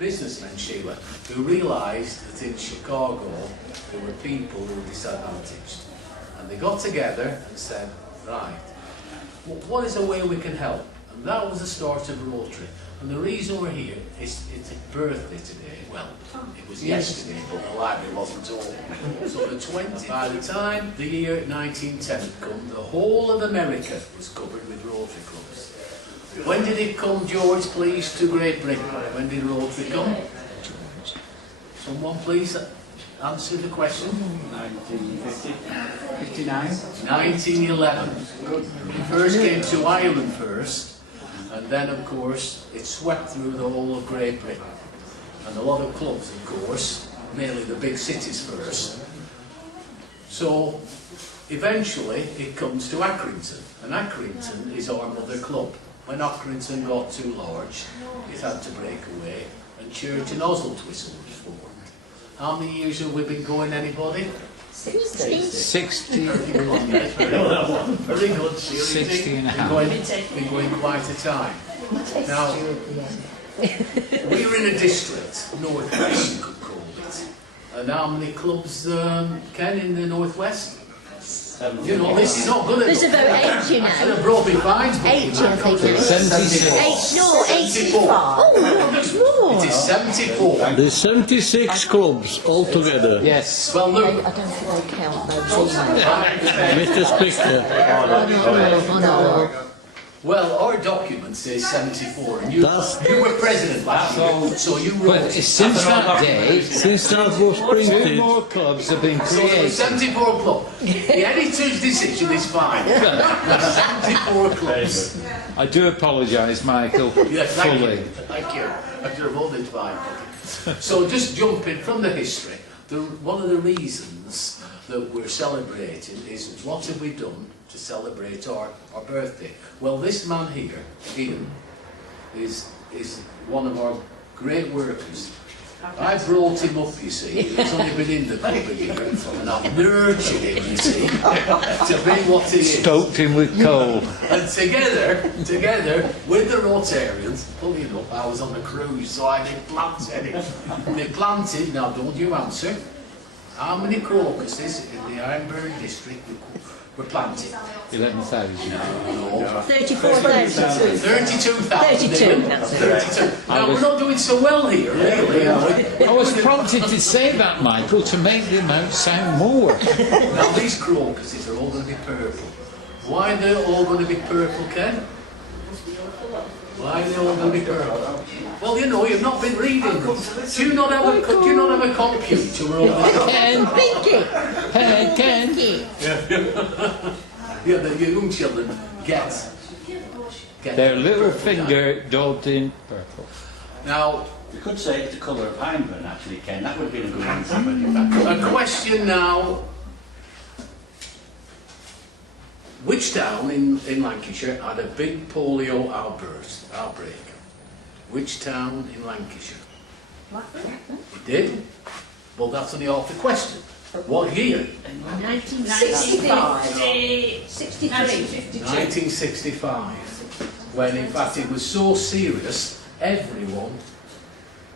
businessmen, Sheila, who realised that in Chicago there were people who were disadvantaged. And they got together and said, right, what is a way we can help? And that was the start of Rotary. And the reason we're here is it's a birthday today. Well, it was yesterday, but the library wasn't open. So the 20th, by the time the year 1910 had come, the whole of America was covered with Rotary clubs. When did it come, George, please, to Great Britain? When did Rotary come? Someone please answer the question. 1950. 59. 1911. We first came to Ireland first, and then of course it swept through the whole of Great Britain. And a lot of clubs, of course, mainly the big cities first. So eventually it comes to Accrington, and Accrington is our mother club. When Accrington got too large, it had to break away, and Church in Oswaldtwistle was formed. How many years have we been going, anybody? 60. Very good. 60 and a half. Been going quite a time. Now, we're in a district, Northwest you could call it. And how many clubs, Ken, in the Northwest? You know, this is not good enough. There's about 8, you know. I should have brought me fines. 80, I think. 76. No, 85. Oh, much more. It is 74. There's 76 clubs altogether. Yes. Well, look. I don't think they count those emails. Mr. Speaker. Oh, no. Well, our document says 74, and you were president last year, so you wrote But since that day, Since that was 2 printed, more clubs have been so there were created. 74 clubs. The editor's decision is fine. 74 clubs. I do apologise, Michael, Yes, thank fully. you. Thank you. I should have voted fine. So just jumping from the history, one of the reasons that we're celebrating is what have we done to celebrate our birthday? Well, this man here, Ian, is one of our great workers. I brought him up, you see. He's only been in the club a year, and I've nurtured him, you see, to be what he is. Stoked him with coal. And together with the Rotarians, funny enough, I was on a cruise, so I didn't plant any. They planted, now don't you answer, how many crocuses in the Ironburg district were planted? 11,000. No. 34,000. 32,000. 32, that's it. 32. Now, we're not doing so well here, really, are we? I was prompted to say that, Michael, to make the amount sound more. Now, these crocuses are all going to be purple. Why are they all going to be purple, Ken? Why are they all going to be purple? Well, you know, you've not been reading them. Do you not have a computer where all the... Ken, Ken. Yeah, the young children get Their little finger daubed in purple. Now, You could say it's the colour of Hindburn, actually, Ken. That would have been a good answer. a question now. Which town in Lancashire had a big polio outbreak? Which town in Lancashire? It did? Well, that's only half the question. What year? 1965. 1965. When in fact it was so serious, everyone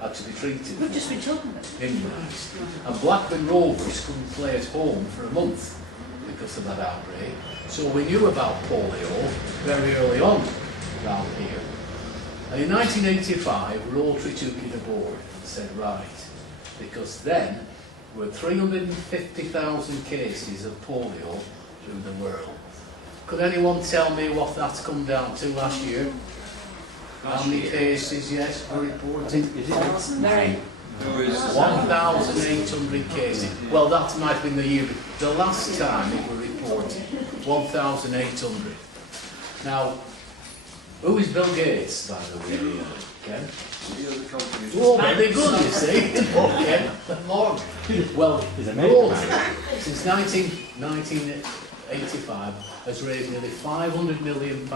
had to be treated. We've just been talking about it. Immunised. And Blackburn Rovers couldn't play at home for a month because of that outbreak. So we knew about polio very early on down here. And in 1985, Rotary took it aboard and said, right, because then there were 350,000 cases of polio through the world. Could anyone tell me what that's come down to last year? How many cases, yes, were reported? 1,800 cases. Well, that might have been the year. The last time it was reported, 1,800. Now, who is Bill Gates, by the way, Ken? Oh, very good, you see. Okay. Well, Rotary, since 1985, has raised nearly £500 million.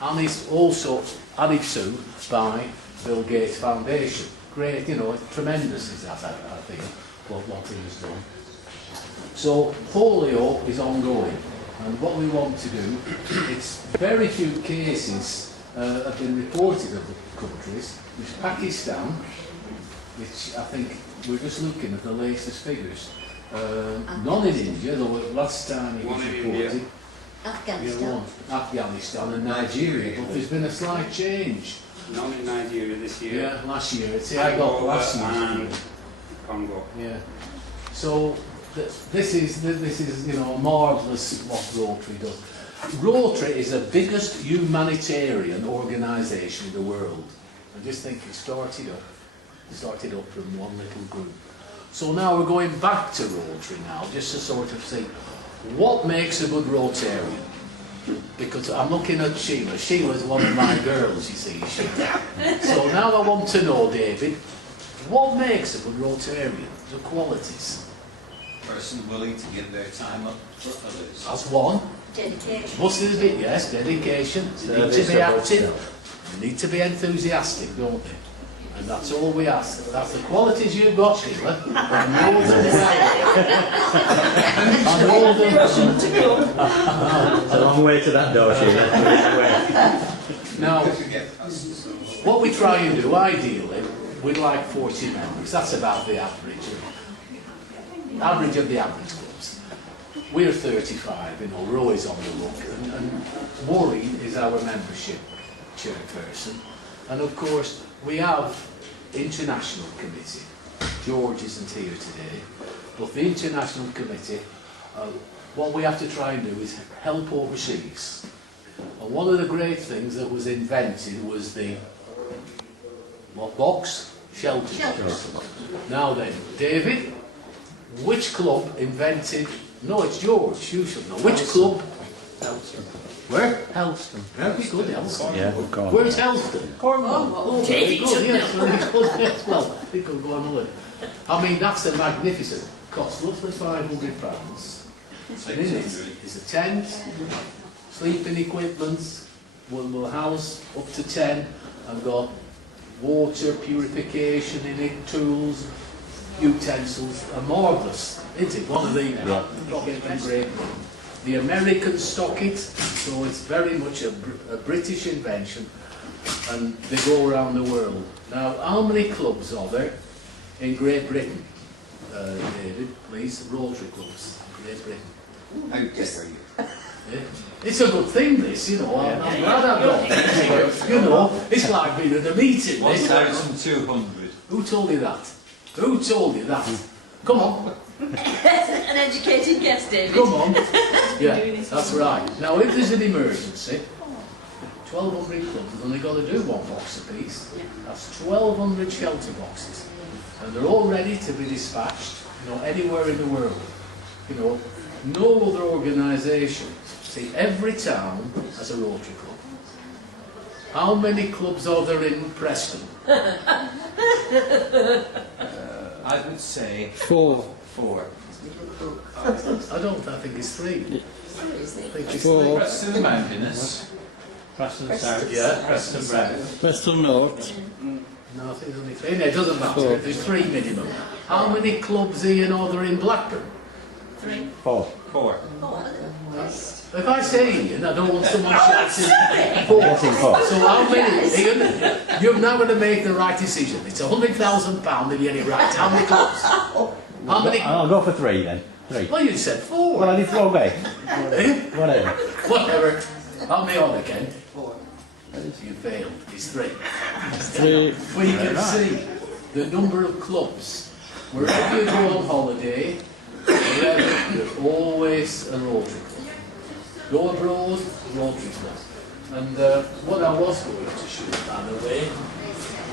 And it's also added to by Bill Gates Foundation. Great, you know, tremendous is that, I think, what he has done. So, polio is ongoing. And what we want to do, it's very few cases have been reported of the countries. There's Pakistan, which I think we're just looking at the latest figures. None in India, though last time it was reported. Afghanistan. Afghanistan and Nigeria, but there's been a slight change. None in Nigeria this year. Yeah, last year. See, I got last year's. And Congo. Yeah. So this is you know, marvellous what Rotary does. Rotary is the biggest humanitarian organisation in the world. I just think it started up from one little group. So now we're going back to Rotary now, just to sort of see what makes a good Rotarian. Because I'm looking at Sheila. Sheila's one of my girls, you see, Sheila. So now I want to know, David, what makes a good Rotarian? The qualities. Person willing to give their time up for others. That's one. Dedication. Must be a bit, yes, dedication. You need to be active. You need to be enthusiastic, don't you? And that's all we ask. That's the qualities you've got, Sheila. And more than well. It's a long way to that door, Sheila. Now, what we try and do, ideally, we'd like 40 members. That's about the average of the average clubs. We're 35, you know, we're always on the look. And Maureen is our membership chairperson. And of course, we have international committee. George isn't here today, but the international committee, what we have to try and do is help overseas. And one of the great things that was invented was the what box? Shelter box. Now then, David, which club invented? No, it's George. You should know. Which club? Helston. Where? Helston. Very good, Helston. Yeah, we've gone. Where's Helston? Cornwall. Oh, very good, yes, very good, yes. Well, I think we'll go on holiday. I mean, that's a magnificent cost, roughly £500. And in it is a tent, sleeping equipment, will house up to 10, and got water purification in it, tools, utensils, are marvellous, isn't it? One of the great. The Americans stock it, so it's very much a British invention, and they go around the world. Now, how many clubs are there in Great Britain? David, please, Rotary clubs in Great Britain. How dare you? Yeah. It's a good thing, this, you know. I'm glad I've got this. You know, it's like being at a meeting. This. 1,200. Who told you that? Who told you that? Come on. An educated guess, David. Come on. Yeah, that's right. Now, if there's an emergency, 1,200 clubs have only got to do one box apiece. That's 1,200 shelter boxes. And they're all ready to be dispatched, you know, anywhere in the world. You know, no other organisation. See, every town has a Rotary club. How many clubs are there in Preston? I would say 4. 4. I think it's 3. I think it's 4. Preston Mountainous. Preston South. Yeah. Preston Brown. Preston North. No, I think there's only 3. No, it doesn't matter. 4. There's 3 minimum. How many clubs are you know there in Blackburn? 4. 4. If I say Ian, I don't want someone shouting 4. So how many? Ian, you're now going to make the right decision. It's £100,000 if you get it right. How many clubs? How many? I'll go for 3 then. 3. Well, you said 4. Well, I need to obey. Eh? Whatever. Whatever. How many are there, Ken? 4. You failed. It's 3. 3. Well, you can see the number of clubs. Wherever you go on holiday, there's always a Rotary club. Go abroad, Rotary club. And what I was going to show, by the way,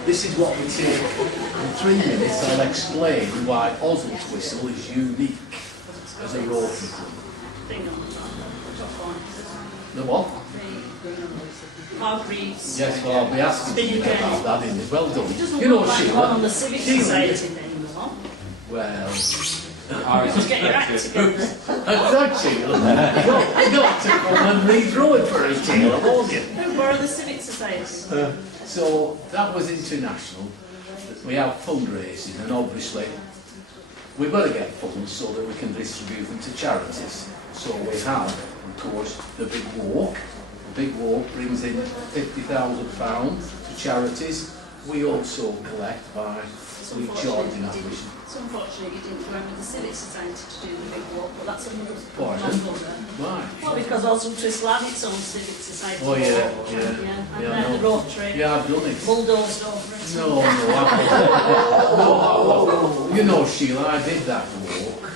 this is what we take. In 3 minutes, I'll explain why Oswaldtwistle is unique as a Rotary club. The what? Hargreaves. Yes, well, I'll be asking you about that in it. Well done. It doesn't You know, look like Sheila. one on the Civic Society anymore. Well, Just get your act together. that's Sheila. You've got to come and redraw it for us, Sheila, won't you? Who borrow the Civic Society? So that was international. We have fundraising, and obviously we've got to get funds so that we can distribute them to charities. So we have, of course, the Big Walk. The Big Walk brings in £50,000 to charities. we also collect by recharging admission. It's unfortunate you didn't go in with the Civic Society to do the big walk, but that's another Pardon? Well, Right. because Oswaldtwistle had its own Civic Society Oh, yeah, walk. yeah. And Yeah, then the no. Rotary Yeah, I've done it. bulldozed over it. No, no, you know, Sheila, I did that walk.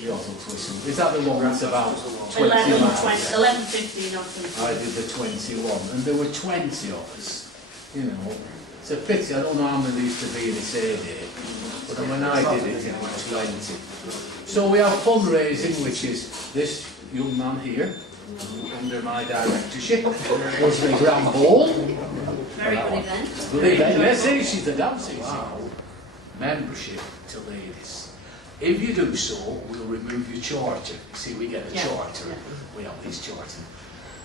The Oswaldtwistle. Is that the one that's about 20 miles? 11, 15 of them. I did the 21, and there were 20 of us. You know, it's a pity. I don't know how many there used to be in this area, but when I did it, it was 20. So we have fundraising, which is this young man here, under my directorship, was the grand ball. Very good event. Good event. Yes, see, she's the dancing. Wow. Membership to ladies. If you do so, we'll remove your charter. You see, we get a charter. Yeah. We have these charters.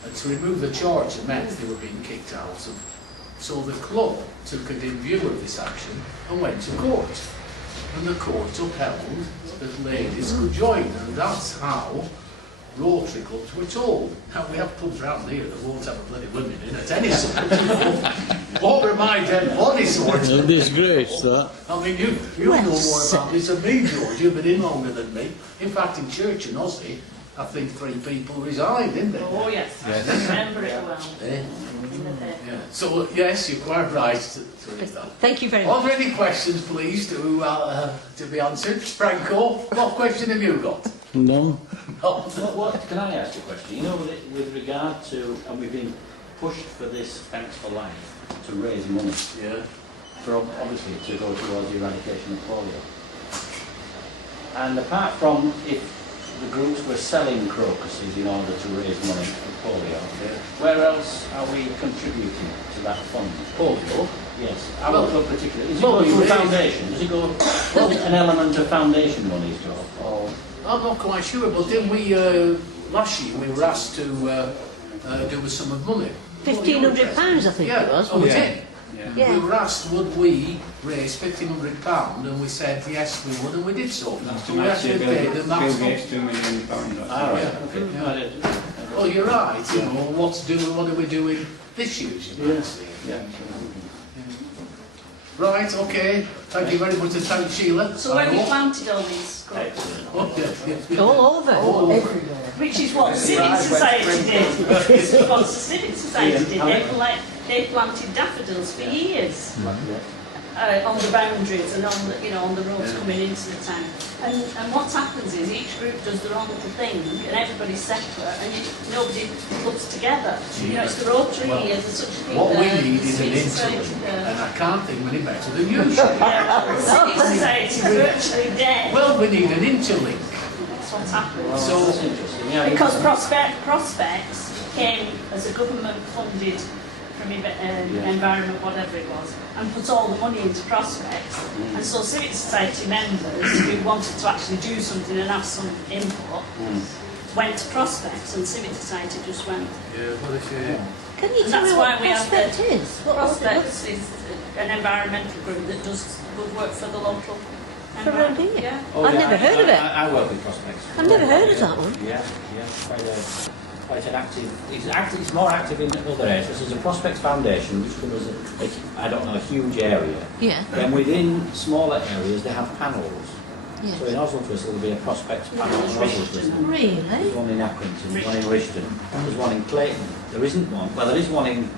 And to remove the charter meant they were being kicked out. So the club took it in view of this action and went to court. And the court upheld that ladies could join. And that's how Rotary clubs were told. Now, we have clubs around here that won't have a bloody women in at any sort. What were my dead body sort? It's a disgrace, that. I mean, you know more about this than me, George. You've been in longer than me. In fact, in Church and Aussie, I think 3 people resigned, didn't they? Oh yes, I remember it well. Eh? In the day. Yeah. So, yes, you're quite right to read that. Thank you very Are much. there any questions, please, to be answered? Franco, what question have you got? No. Oh. What, can I ask a question? You know, with regard to, and we've been pushed for this Thanks for Life to raise money, Yeah. for obviously to go towards the eradication of polio. And apart from if the groups were selling crocuses in order to raise money for polio, Yeah. where else are we contributing to that fund? Polio? Yes, our Well, club particularly. Does it well, go we to a raise- foundation? Does it go, an element of foundation money to go? Or I'm not quite sure, but didn't we, last year, we were asked to do a sum of money. £1,500, I think Yeah, it was. oh, we wasn't did. Yeah. We were asked, would we raise £1,500, and we said yes, we would, and we did so. So we actually paid them that Bill sum. Gates £2 million. all right, Yeah. okay. No, I didn't. Well, you're right, you know, what are we doing this year, you might say. Yeah. Right, okay, thank you very much, and thank Sheila. So where have you planted all these crops? Excellent. Oh, yeah. All over. Which is what the Civic Society did. This is what the Civic Society did. They planted daffodils for years on the boundaries and on the, on the roads coming into the town. And what happens is each group does their own little thing, and everybody's separate, and nobody puts together. It's the Rotary Well, here, there's such a thing. What we there, need the is an Civic Society interlink, there. and I can't think of any better than you, Sheila. The Civic Society is virtually dead. Well, we need an interlink. That's what's happened. So- That's interesting. Yeah, Because Prospects came as a government-funded from environment, whatever it was, and put all the money into Prospects. And so Civic Society members who wanted to actually do something and have some input went to Prospects, and Civic Society just went. Yeah, what if you... Can you And tell that's me why what we have Prospect the is? Prospects is an environmental group that does good work for the local For around environment. here? Yeah. I've never heard of it. I work with prospects. I've never heard of that one. Yeah, quite an active. It's more active in other areas. There's a Prospects Foundation which covers a huge area. Yeah. Then within smaller areas they have panels. Yes. So in Oswaldtwistle there'll be a Prospects panel in Oswaldtwistle. Really? There's one in Accrington, there's one in Rishton, there's one in Clayton. There isn't one. Well, there is one in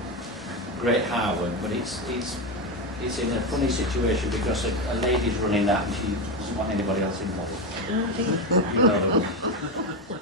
Great Harwood, but it's in a funny situation because a lady's running that and she doesn't want anybody else involved. Oh, dear. You know the one.